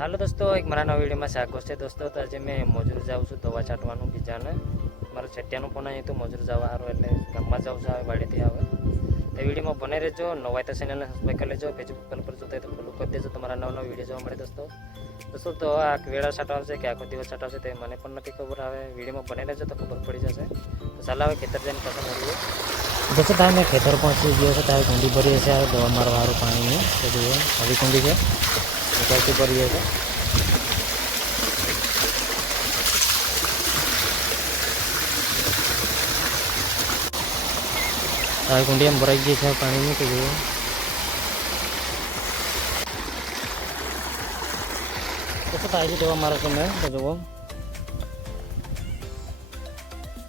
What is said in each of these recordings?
હાલો દોસ્તો, એક મારા નવા વિડીયોમાં સ્વાગત છે દોસ્તો. તો આજે મેં મજૂર જાઉં છું દવા છાંટવાનું બીજાને. મારા છઠ્ઠિયાનો ફોન આવ્યો તો મજૂર જવા સારું એટલે ગામમાં જાઉં છું, આવે વાડીથી આવે. તો વિડીયોમાં બને રહેજો. નવાય તો ચેનલને સબસ્ક્રાઈબ કરી લેજો. ફેસબુક પર જોતા હોય તો ફોલો કરી દેજો. તમારા નવા વિડીયો જોવા મળે દોસ્તો. તો આ વેળા છાંટવાશે કે આખો દિવસ છાંટવાશે તે મને પણ નથી ખબર. આવે વિડીયોમાં બને રહેજો તો ખબર પડી જશે. તો ચાલો હવે ખેતર જઈને પાછા મળીએ. દોસ્તો તારે મેં ખેતર પહોંચી ગયો છે. તારે કુંડી ભરી હશે આવે દવા મારવાળું પાણીની. તો જુઓ આવી કુંડી છે, ઉપરથી ભરીએ છે. આ કુંડી એમ ભરાઈ ગઈ છે પાણીની. તો જુઓ તો તારી દવા મારો છો મેં. તો જુઓ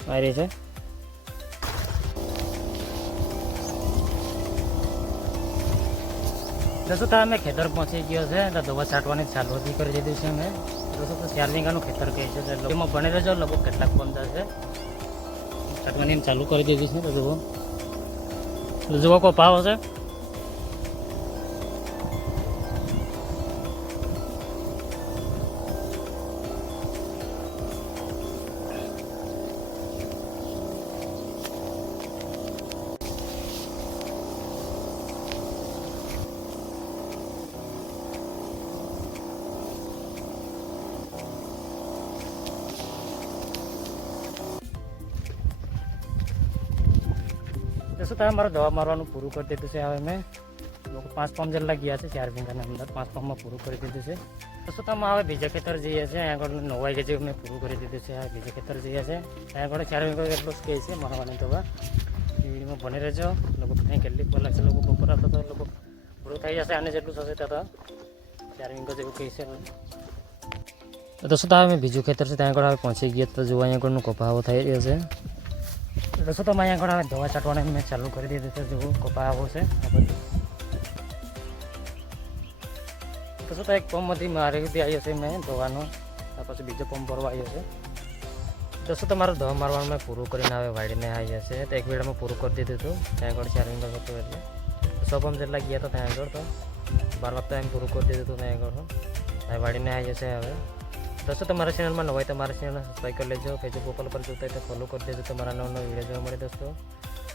મારી છે. દોસ્તો તો અમે ખેતર પહોંચી ગયો છે. તો દવા છાંટવાની ચાલુ કરી દીધું છે મેં. દોસ્તો તો 4 વીઘાનું ખેતર કહે છે. એમાં બને રહેજો, લગભગ કેટલાક પણ જશે. છાંટવાની એમ ચાલુ કરી દીધું છે. તો જુઓ કોઈ ભાવ હશે. દોસ્તો તમે મારું દવા મારવાનું પૂરું કરી દીધું છે. હવે મેં લોકો 5 પંપ જેટલા ગયા છે 4 વીઘાની અંદર. 5 પંપમાં પૂરું કરી દીધું છે. દોસ્તો તમે હવે બીજા ખેતર જઈએ છે. અહીંયા આગળ 9 વાગે જેવું મેં પૂરું કરી દીધું છે. હવે બીજા ખેતર જઈએ છે. અહીંયા આગળ 4 વીઘા એટલું જ કહે છે મારવાની દવા. વિડીયોમાં બને રહેજો. લોકો કંઈ કેટલીક કલાક છે લોકો બપોર આવતો તો લોકો પૂરું થઈ જશે. આને જેટલું થશે ત્યાં 4 વીઘા જેવું કહે છે. તો દોસ્તો તમે મેં બીજું ખેતર છે ત્યાં આગળ હવે પહોંચી ગયા. તો જોવા અહીંયા આગળનું કપાવો થઈ રહ્યો છે. દોસ્તો તમે અહીંયા આગળ હવે દવા છાંટવાની મેં ચાલુ કરી દીધું છે. જેવું કપા આવો છે. દોસ્તો તો એક પંપમાંથી મારી રીતે આવ્યો છે મેં દવાનો. ત્યાર પછી બીજો પંપ ભરવા આવ્યો છે. દોસ્તો તમારું દવા મારવાનું મેં પૂરું કરીને હવે વાડીને આવ્યા છે. તો એક વેળામાં પૂરું કરી દીધું હતું. ત્યાં આગળ 4 વીઘા હતું એટલે 100 પંપ જેટલા ગયા હતા ત્યાં આગળ. તો 12 વાગતા એમ પૂરું કરી દીધું હતું ત્યાં આગળ. હવે વાડીને આવી જશે. હવે દોસ્તો તમારા ચેનલમાં નવા હોય તો મારા ચેનલને સબસ્ક્રાઈબ કરી લેજો. ફેસબુક પર જોતા હોય તો ફોલો કરી દેજો. તમારા નવા વિડીયો જોવા મળે દોસ્તો.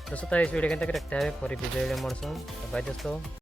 તો ઇસ वीडियो के अंदर रखते हैं फरी बीजा वीडियो મળશું. બાય દોસ્તો.